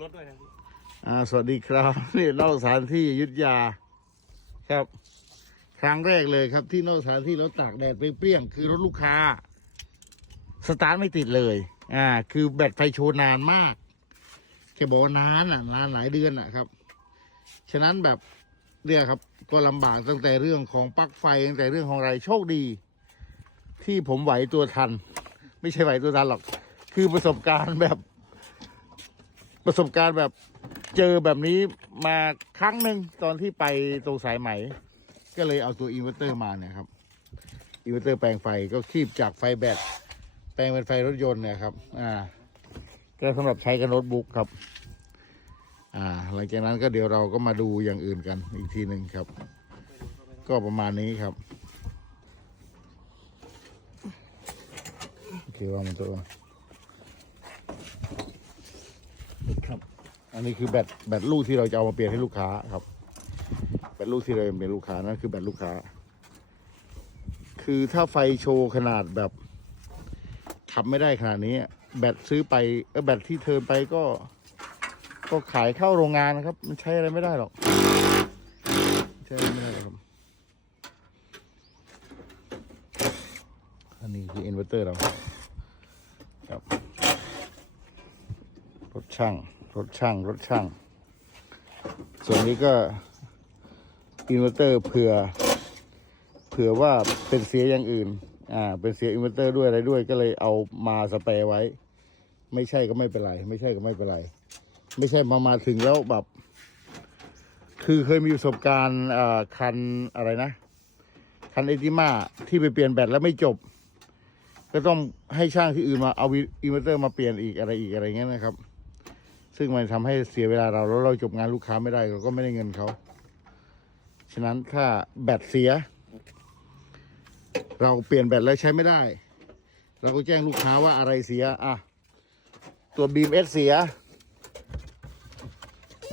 รถด้วยนะพี่อ่าสวัสดีครับ นี่นอกสถานที่ยุทธยา ครับ ครั้งแรกเลยครับที่นอกสถานที่รถตากแดดเปรี้ยงๆคือรถลูกค้า สตาร์ทไม่ติดเลย อ่า คือแบตไฟโชว์นานมากแกบอกว่านานอะนานหลายเดือนอะครับ ฉะนั้นแบบเนี่ยครับ ก็ลำบากตั้งแต่เรื่องของปลั๊กไฟตั้งแต่เรื่องของอะไรโชคดี ที่ผมไหวตัวทัน ไม่ใช่ไหวตัวทันหรอก คือประสบการณ์แบบ ประสบการณ์แบบเจอแบบนี้มาครั้งหนึ่งตอนที่ไปตรงสายไหม ก็เลยเอาตัวอินเวอร์เตอร์มาเนี่ยครับอินเวอร์เตอร์แปลงไฟก็คีบจากไฟแบตแปลงเป็นไฟรถยนต์เนี่ยครับ อ่า ก็สำหรับใช้กับโน้ตบุ๊กครับ อ่า หลังจากนั้นก็เดี๋ยวเราก็มาดูอย่างอื่นกันอีกทีหนึ่งครับ ก็ประมาณนี้ครับโอเควางมันตัวครับ อันนี้คือแบตแบตลูกที่เราจะเอามาเปลี่ยนให้ลูกค้าครับ แบตลูกที่เราจะเปลี่ยนลูกค้านั่นคือแบตลูกค้า คือถ้าไฟโชว์ขนาดแบบขับไม่ได้ขนาดนี้ แบตซื้อไปเออแบตที่เทิร์นไปก็ ก็ขายเข้าโรงงานนะครับ มันใช้อะไรไม่ได้หรอกใช้ไไม่ได้ครับอันนี้คืออินเวอร์เตอร์เราครับรถช่าง รถช่างรถช่าง ส่วนนี้ก็อินเวอร์เตอร์เผื่อเผื่อว่าเป็นเสียอย่างอื่น อ่า เป็นเสียอินเวอร์เตอร์ด้วยอะไรด้วยก็เลยเอามาสเปรย์ไว้ ไม่ใช่ก็ไม่เป็นไร ไม่ใช่ก็ไม่เป็นไร ไม่ใช่มามาถึงแล้วแบบ คือเคยมีประสบการณ์อ่าคันอะไรนะ คันเอติมาที่ไปเปลี่ยนแบตแล้วไม่จบ ก็ต้องให้ช่างที่อื่นมาเอาอินเวอร์เตอร์มาเปลี่ยนอีกอะไรอีกอะไรเงี้ยนะครับ ซึ่งมันทำให้เสียเวลาเราแล้วเราจบงานลูกค้าไม่ได้เราก็ไม่ได้เงินเขาฉะนั้นถ้าแบตเสีย เราเปลี่ยนแบตแล้วใช้ไม่ได้ เราก็แจ้งลูกค้าว่าอะไรเสียอะตัวบีมเอสเสีย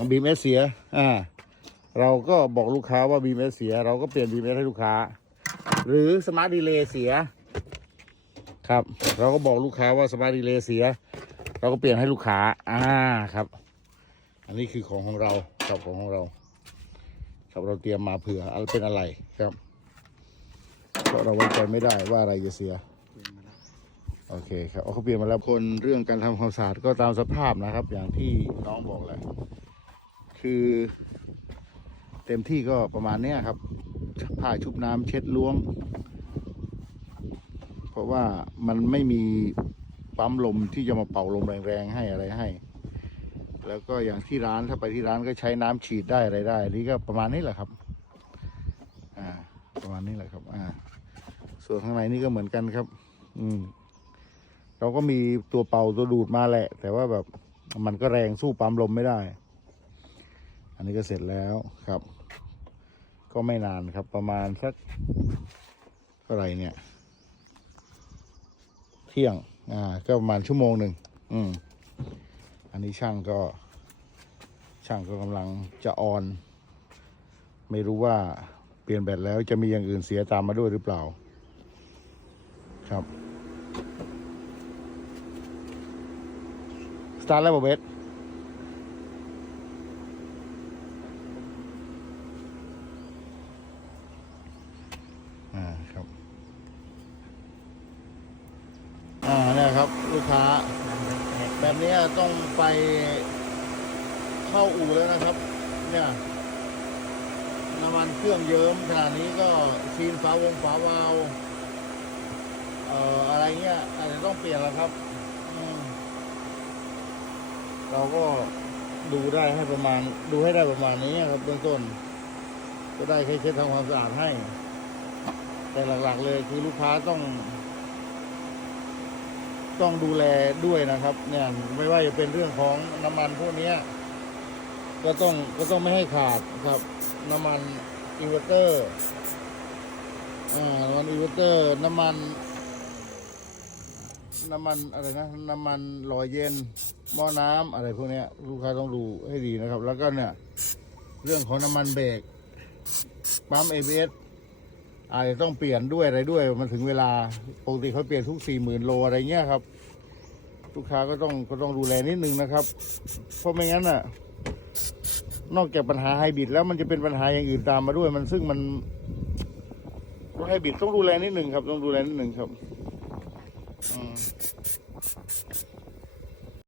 บีมเอสเสียอ่าเราก็บอกลูกค้าว่าบีมเอสเสีย เราก็เปลี่ยนบีมเอสให้ลูกค้า หรือสมาร์ทดีเลย์เสีย ครับ เราก็บอกลูกค้าว่าสมาร์ทดีเลย์เสีย เราก็เปลี่ยนให้ลูกค้า อ่าครับ อันนี้คือของของเราครับของของเราครับเราเตรียมมาเผื่ออะไรเป็นอะไรครับเพราะเราไว้ใจไม่ได้ว่าอะไรจะเสียโอเคครับเอาเขาเปลี่ยนมาแล้วคนเรื่องการทำความสะอาดก็ตามสภาพนะครับ อย่างที่น้องบอกแหละคือเต็มที่ก็ประมาณเนี้ยครับผ้าชุบน้ำเช็ดล้วง เพราะว่ามันไม่มี ปั๊มลมที่จะมาเป่าลมแรงๆให้อะไรให้ แล้วก็อย่างที่ร้านถ้าไปที่ร้านก็ใช้น้ำฉีดได้อะไรได้นนี่ก็ประมาณนี้แหละครับ อ่า ประมาณนี้แหละครับ อ่า ส่วนข้างในนี่ก็เหมือนกันครับ อืม เราก็มีตัวเป่าตัวดูดมาแหละ แต่ว่าแบบมันก็แรงสู้ปั๊มลมไม่ได้ อันนี้ก็เสร็จแล้วครับ ก็ไม่นานครับ ประมาณสักเท่าไหร่เนี่ย เที่ยง อ่าก็ประมาณชั่วโมงหนึ่งอืมอันนี้ช่างก็ ช่างก็กำลังจะออน ไม่รู้ว่าเปลี่ยนแบตแล้วจะมีอย่างอื่นเสียตามมาด้วยหรือเปล่า ครับ สตาร์ทแล้วบอเบสอ่าครับ อ่าเนี่ยครับ ลูกค้า แบบนี้ต้องไปเข้าอู่แล้วนะครับ เนี่ยน้ำมันเครื่องเยิ้มขนาดนี้ก็ซีนฝาวงฝาวาล์วเอ่ออะไรเงี้ยอาจจะต้องเปลี่ยนแล้วครับเราก็ดูได้ให้ประมาณ ดูให้ได้ประมาณนี้ครับเบื้องต้น ก็ได้แค่เช็ดทำความสะอาดให้ แต่หลักๆเลยคือลูกค้าต้อง ต้องดูแลด้วยนะครับเนี่ยไม่ว่าจะเป็นเรื่องของน้ำมันพวกเนี้ยก็ต้องก็ต้องไม่ให้ขาดครับ น้ำมันอินเวอร์เตอร์อ่าน้ำมันอินเวอร์เตอร์น้ำมัน น้ำมันอะไรนะน้ำมันหล่อเย็นหม้อน้ำอะไรพวกนี้ลูกค้าต้องดูให้ดีนะครับ แล้วก็เนี่ย เรื่องของน้ำมันเบรกปั๊ม ABS อาจจะต้องเปลี่ยนด้วยอะไรด้วย มันถึงเวลาปกติเขาเปลี่ยนทุกสี่หมื่นโลอะไรเงี้ยครับ ลูกค้าก็ต้องก็ต้องดูแลนิดนึงนะครับ เพราะไม่งั้นน่ะ นอกจากปัญหาไฮบริดแล้วมันจะเป็นปัญหาอย่างอื่นตามมาด้วย มันซึ่งมันรถไฮบริดต้องดูแลนิดนึงครับ ต้องดูแลนิดนึงครับอืม